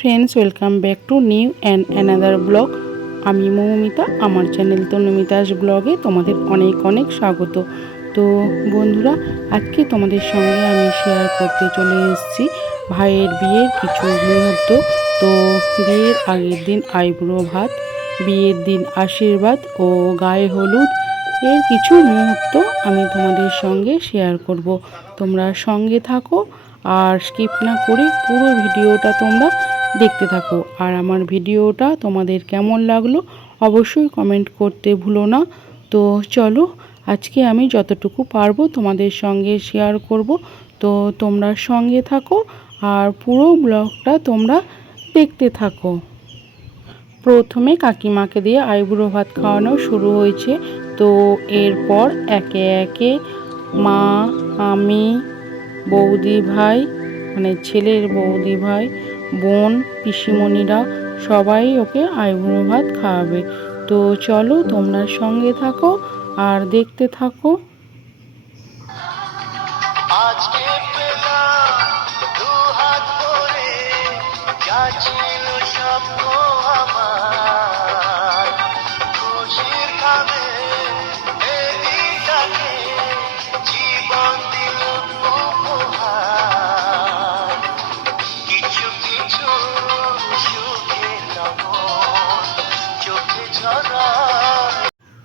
Friends welcome back to new and another blog আমি মৌমিতা, আমার channel তনুমিতাস ব্লগে তোমাদের অনেক অনেক স্বাগত। তো বন্ধুরা, আজকে তোমাদের সঙ্গে আমি শেয়ার করতে চলে এসেছি ভাইয়ের বিয়ের কিছু মুহূর্ত। তো বিয়ের আগের দিন আইব্রো ভাত, বিয়ের দিন আশীর্বাদ ও গায়ে হলুদ এর কিছু মুহূর্ত আমি তোমাদের সঙ্গে শেয়ার করব। তোমরা সঙ্গে থাকো আর স্কিপ না করে পুরো ভিডিওটা তোমরা দেখতে থাকো। আর আমার ভিডিওটা তোমাদের কেমন লাগল অবশ্যই কমেন্ট করতে ভুলো না। তো চলো, আজকে আমি যতটুকু পারব তোমাদের সঙ্গে শেয়ার করব। তো তোমরা সঙ্গে থাকো আর পুরো ব্লগটা তোমরা দেখতে থাকো। প্রথমে কাকিমাকে দিয়ে আইবুড়ো ভাত খাওয়ানো শুরু হয়েছে। তো এরপর একে একে মা, আমি, বৌদি ভাই মানে ছেলের বৌদি ভাই বোন, পিসিমণিরা সবাই ওকে আইবুড়ো ভাত খাওয়াবে। তো চলো তোমরা সঙ্গে থাকো আর দেখতে থাকো।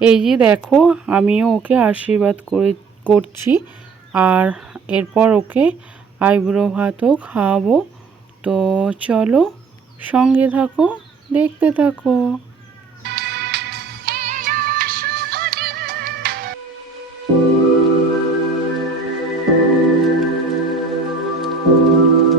এই যে দেখো, আমিও ওকে আশীর্বাদ করে, করছি। আর এরপর ওকে আইব্রো ভাতও খাওয়াবো। তো চলো, সঙ্গে থাকো, দেখতে থাকো। তোমরা তো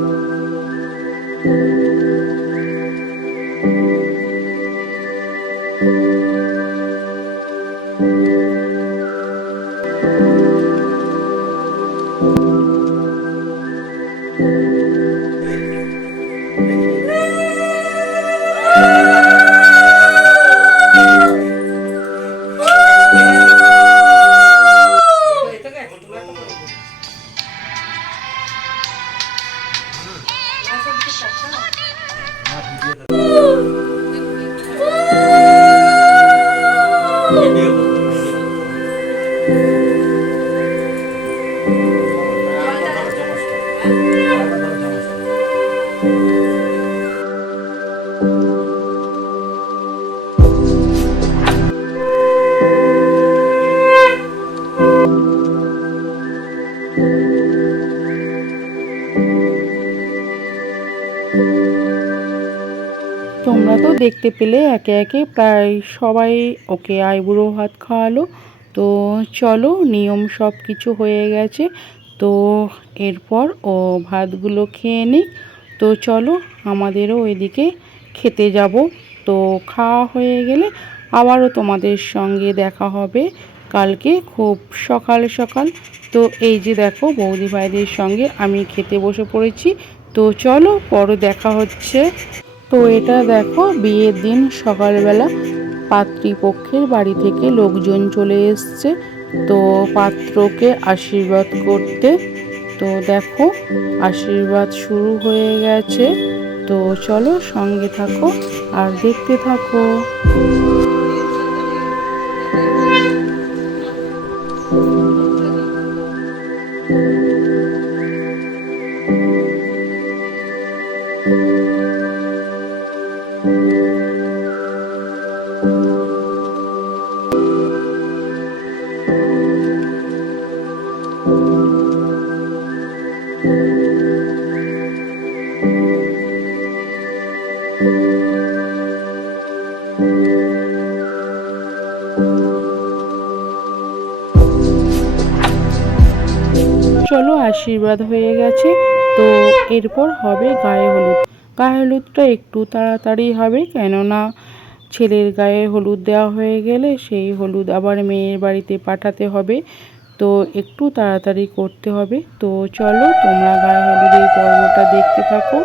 দেখতে পেলে একে একে প্রায় সবাই ওকে আইবুড়ো ভাত খাওয়ালো। তো চলো, নিয়ম সব কিছু হয়ে গেছে। তো এরপর ও ভাতগুলো খেয়ে নিক। তো চলো, আমাদেরও ওইদিকে খেতে যাব। তো খাওয়া হয়ে গেলে আবারও তোমাদের সঙ্গে দেখা হবে কালকে খুব সকাল সকাল। তো এই যে দেখো, বৌদি ভাইদের সঙ্গে আমি খেতে বসে পড়েছি। তো চলো, পরে দেখা হচ্ছে। তো এটা দেখো, বিয়ের দিন সকালবেলা পাত্রীপক্ষের বাড়ি থেকে লোকজন চলে এসছে। তো পাত্রকে আশীর্বাদ করতে, তো দেখো আশীর্বাদ শুরু হয়ে গেছে। তো চলো সঙ্গে থাকো আর দেখতে থাকো। চলো আশীর্বাদ হয়ে গেছে। তো এরপর হবে গায়ে হলুদ। গায়ে হলুদটা একটু তাড়াতাড়ি হবে, কেননা ছেলের গায়ে হলুদ দেওয়া হয়ে গেলে সেই হলুদ আবার মেয়ের বাড়িতে পাঠাতে হবে। তো একটু তাড়াতাড়ি করতে হবে। তো চলো তোমরা গায়ে হলুদের পর্বটা দেখতে থাকো।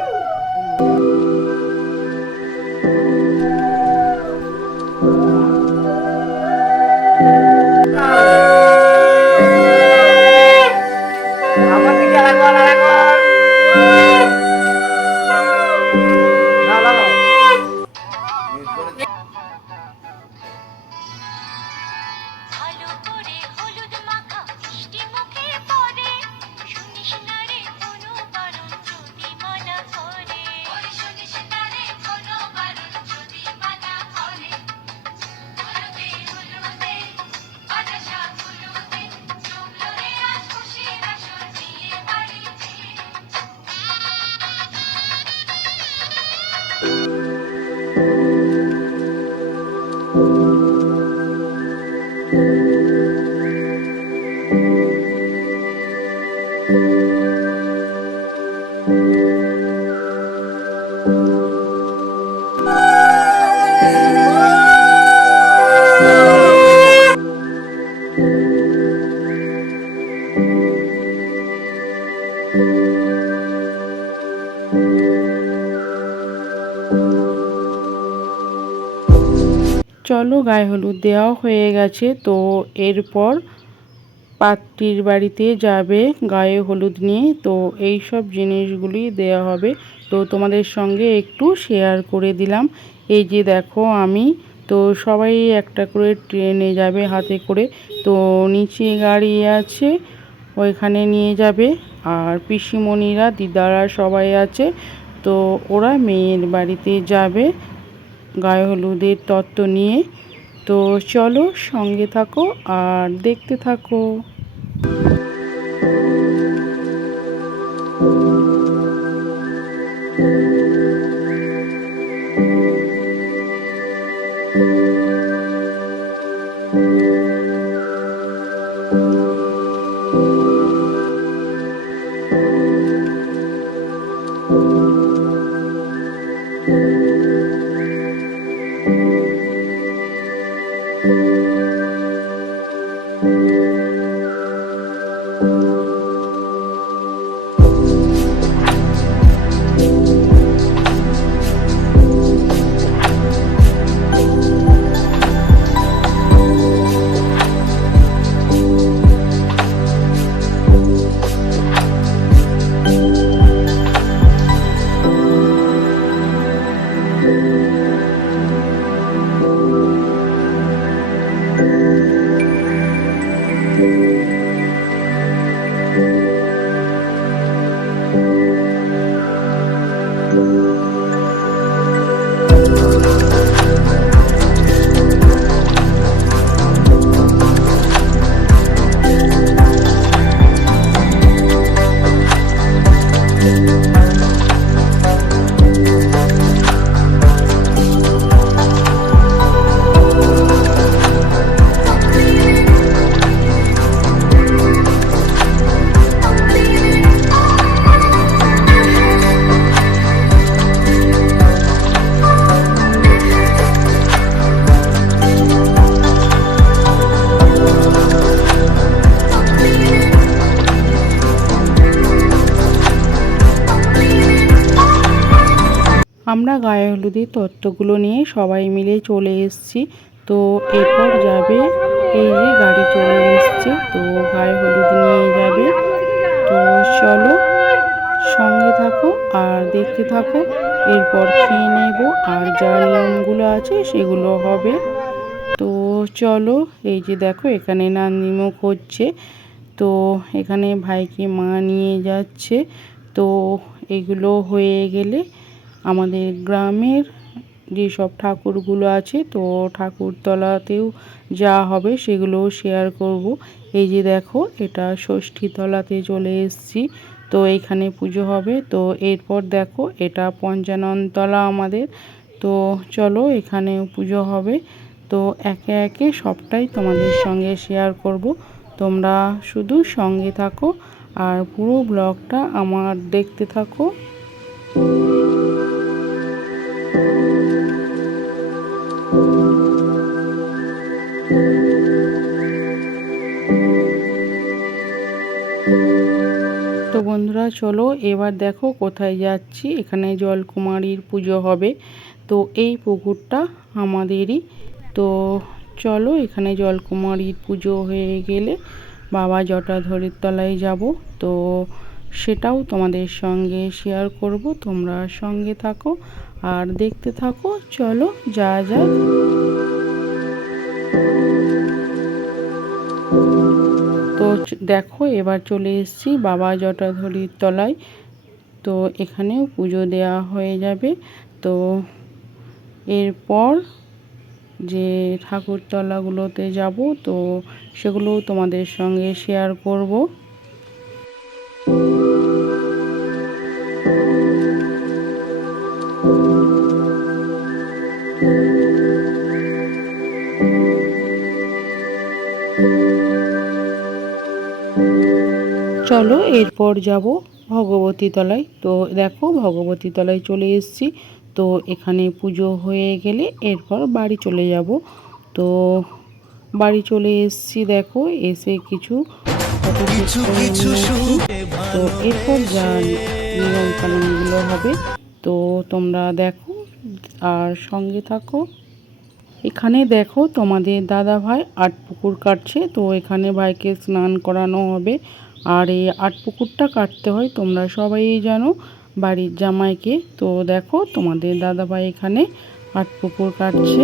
চলো গায়ে হলুদ দেওয়া হয়ে গেছে তো এরপর পাত্রীর বাড়িতে যাবে, গায়ে হলুদ নিয়ে। তো এই সব জিনিসগুলি দেওয়া হবে। তো তোমাদের সঙ্গে একটু শেয়ার করে দিলাম। এই যে দেখো আমি, তো সবাই একটা করে ট্রেনে যাবে হাতে করে। তো নিচে গাড়ি আছে, ওইখানে নিয়ে যাবে। আর পিসিমণিরা, দিদারা সবাই আছে। তো ওরা মেয়ের বাড়িতে যাবে, গায়ে হলুদের তত্ত্ব নিয়ে। তো চলো সঙ্গে থাকো আর দেখতে থাকো। Música আমরা গায়ে হলুদের তত্ত্বগুলো নিয়ে সবাই মিলে চলে এসেছি। তো এরপর যাবে এই যে গাড়ি চলে এসছে। তো গায়ে হলুদ নিয়ে যাবে। তো চলো সঙ্গে থাকো আর দেখতে থাকো। এরপর খেয়ে নেব। আর যা নিয়মগুলো আছে সেগুলো হবে। তো চলো এই যে দেখো এখানে নান্দিমুখ হচ্ছে তো এখানে ভাইকে মা নিয়ে যাচ্ছে। তো এগুলো হয়ে গেলে আমাদের গ্রামের যেসব ঠাকুরগুলো আছে, তো ঠাকুরতলাতেও যা হবে সেগুলোও শেয়ার করব। এই যে দেখো, এটা ষষ্ঠীতলাতে চলে এসেছি, তো এইখানে পুজো হবে। তো এরপর দেখো, এটা পঞ্চাননতলা আমাদের, তো চলো এখানেও পুজো হবে। তো একে একে সবটাই তোমাদের সঙ্গে শেয়ার করব। তোমরা শুধু সঙ্গে থাকো আর পুরো ব্লগটা আমার দেখতে থাকো। চলো এবার দেখো কোথায় যাচ্ছি। এখানে জলকুমারীর পুজো হবে। তো এই পুকুরটা আমাদেরই। তো চলো এখানে জলকুমারীর পুজো হয়ে গেলে বাবা জটাধরের তলায় যাব। তো সেটাও তোমাদের সঙ্গে শেয়ার করব। তোমরা সঙ্গে থাকো আর দেখতে থাকো। চলো যা চ- দেখো, এবার চলে এসেছি বাবা জটাধরির তলায়। তো এখানেও পুজো দেওয়া হয়ে যাবে। তো এরপর যে ঠাকুরতলাগুলোতে যাব, তো সেগুলোও তোমাদের সঙ্গে শেয়ার করব। চলো এরপর যাব ভগবতী তলায়। তো দেখো ভগবতী তলায় চলে এসেছি। তো এখানে পুজো হয়ে গেলে এরপর বাড়ি চলে যাব। তো বাড়ি চলে এসেছি দেখো এসে কিছু তো এরপর যা নিয়ম কানুনগুলো হবে। তো তোমরা দেখো আর সঙ্গে থাকো। এখানে দেখো তোমাদের দাদা ভাই আট পুকুর কাটছে, তো এখানে ভাইকে স্নান করানো হবে। আর এই আট পুকুরটা কাটতে হয় তোমরা সবাই জানো বাড়ির জামাইকে। তো দেখো তোমাদের দাদা ভাই এখানে আট পুকুর কাটছে।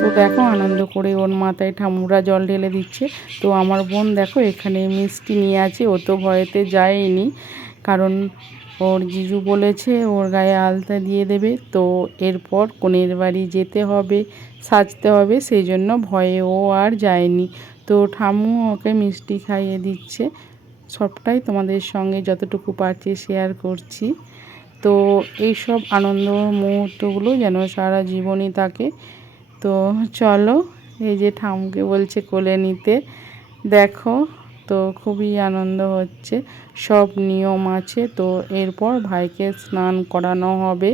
তো দেখো আনন্দ করে ওর মাথায় ঠামুরা জল ঢেলে দিচ্ছে। তো আমার বোন দেখো এখানে মিষ্টি নিয়ে আছে, ও তো ভয়েতে যায়নি। কারণ ওর জিজু বলেছে ওর গায়ে আলতা দিয়ে দেবে, তো এরপর কনের বাড়ি যেতে হবে, সাজতে হবে সেই জন্য ভয়ে ও আর যায়নি। তো ঠামু ওকে মিষ্টি খাইয়ে দিচ্ছে। সবটাই তোমাদের সঙ্গে যতটুকু পারছি শেয়ার করছি। তো এইসব আনন্দ মুহূর্তগুলো যেন সারা জীবনই থাকে। তো চলো, এই যে ঠামকে বলছে কোলে নিতে, দেখো তো খুবই আনন্দ হচ্ছে। সব নিয়ম আছে, তো এরপর ভাইকে স্নান করানো হবে।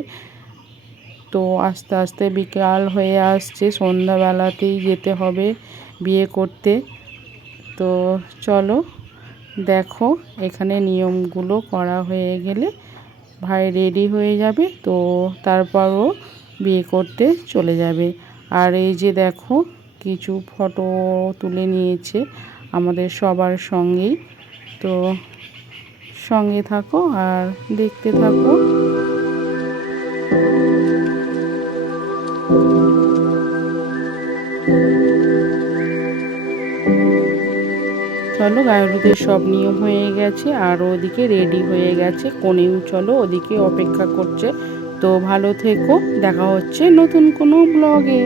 তো আস্তে আস্তে বিকাল হয়ে আসছে, সন্ধ্যাবেলাতেই যেতে হবে বিয়ে করতে। তো চলো, দেখো এখানে নিয়মগুলো করা হয়ে গেলে ভাই রেডি হয়ে যাবে, তো তারপরও বিয়ে করতে চলে যাবে। আর এই যে দেখো, কিছু ফটো তুলে নিয়েছে আমাদের সবার সঙ্গেই। তো সঙ্গে থাকো আর দেখতে থাকো। চলো গায়েরুদের সব নিয়ম হয়ে গেছে আর ওদিকে রেডি হয়ে গেছে। কোনেও চলো, ওদিকে অপেক্ষা করছে। তো ভালো থেকো, দেখা হচ্ছে নতুন কোনো ব্লগে